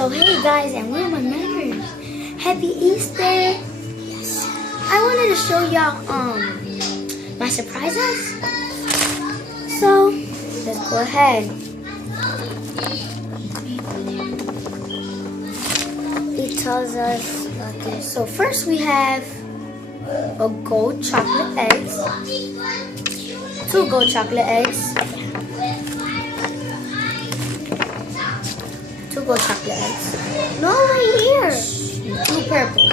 So hey guys, and we're my members. Happy Easter! Yes. I wanted to show y'all my surprises. So let's go ahead. It tells us about this. So first we have a gold chocolate eggs. 2 gold chocolate eggs. 2 gold chocolate eggs. No, right here. 2 purple.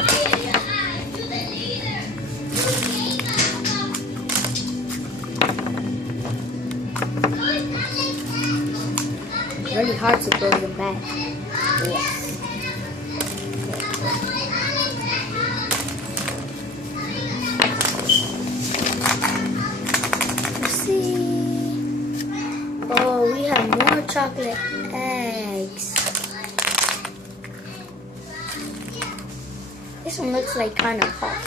Really hard to throw them back. Yes. Let's see. Oh, we have more chocolate eggs. This one looks like kind of hot.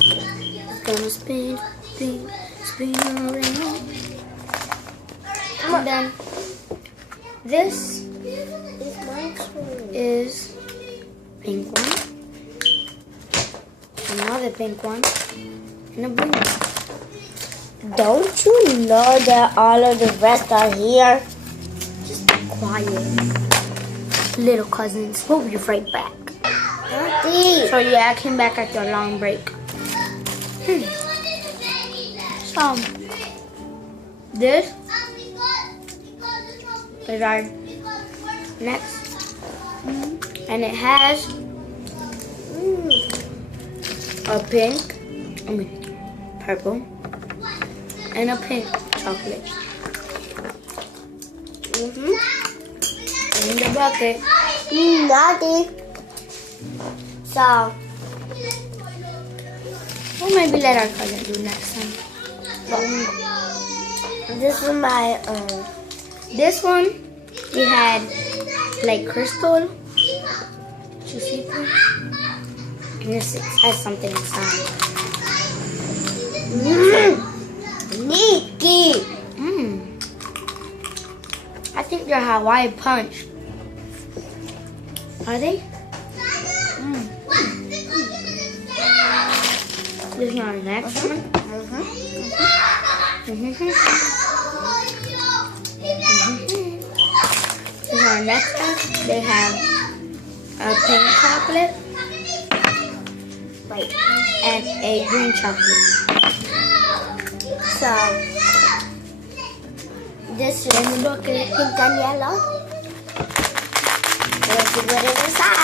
It's gonna spin, spin, spin around. And then this is pink one, another pink one, and a blue one. Don't you know that all of the rest are here? Just be quiet, little cousins. We'll be right back. Daddy. So yeah, I came back after a long break. So this is our next, and it has a pink, purple, and a pink chocolate. In the bucket. Daddy. So we'll maybe let our cousin do next time. This is my This one we had like crystal. Did you see that? And this has something inside. Nikki. I think they're Hawaii punch. Are they? This is our next one. This is our next one. They have a pink chocolate, and a green chocolate. So this is In the bucket. pink and yellow. Let's see what is inside.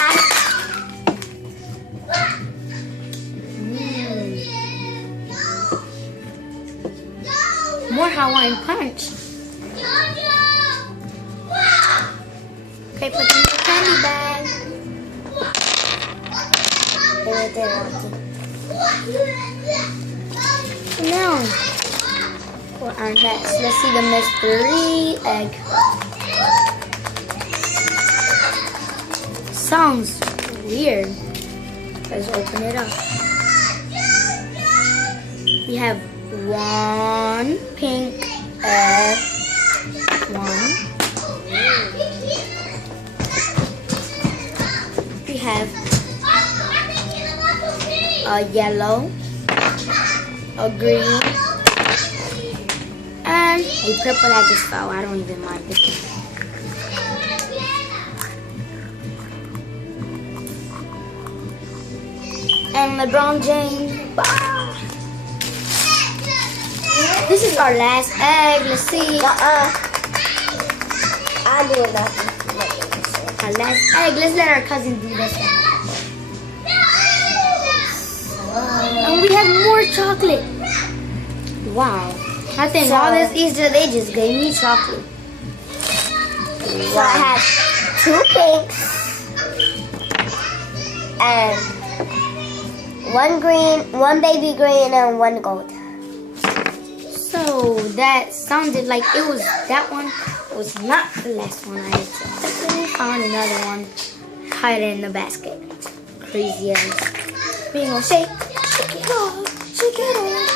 More Hawaiian punch. Okay, put them in the candy bag. Now, for our next, let's see the mystery egg. Sounds weird. Let's open it up. We have 1 pink egg, 1. We have a yellow, a green, and a purple that just fell. I don't even mind it. And LeBron James. Bah! This is our last egg. Let's see. I do nothing. Our last egg. Let's let our cousin do this one. And we have more chocolate. Wow. I think all this Easter they just gave me chocolate. So I have 2 pinks and 1 green, 1 baby green, and 1 gold. So that sounded like it was that one was not the last one I definitely found another one hiding in the basket. Crazy ass. We gonna shake it off, shake it off,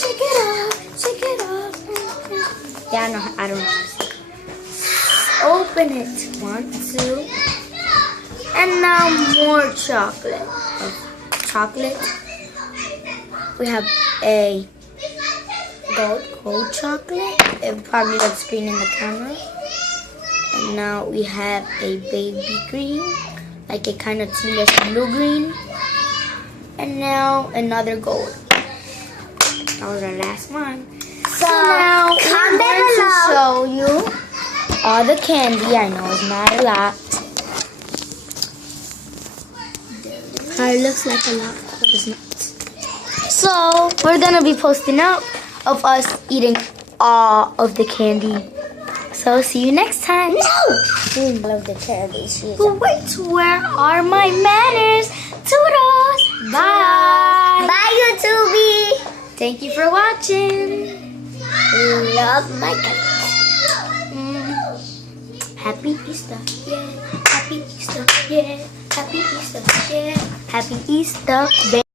shake it off, shake it off. Yeah, I don't know how to say it. open it. 1, 2. And now more chocolate. We have a gold chocolate. It probably looks green in the camera. And now we have a baby green, like a kind of tealish blue green. And now another gold. That was our last one. So now I'm going to show you all the candy. I know it's not a lot. It looks like a lot, but it's not. So we're gonna be posting up of us eating all of the candy. So see you next time. No! We love the candy. But wait, where are my manners? Toodles! Bye! Bye, YouTube! Thank you for watching. Love my cat. Happy Easter, yeah. Happy Easter, yeah. Happy Easter, yeah. Happy Easter, baby.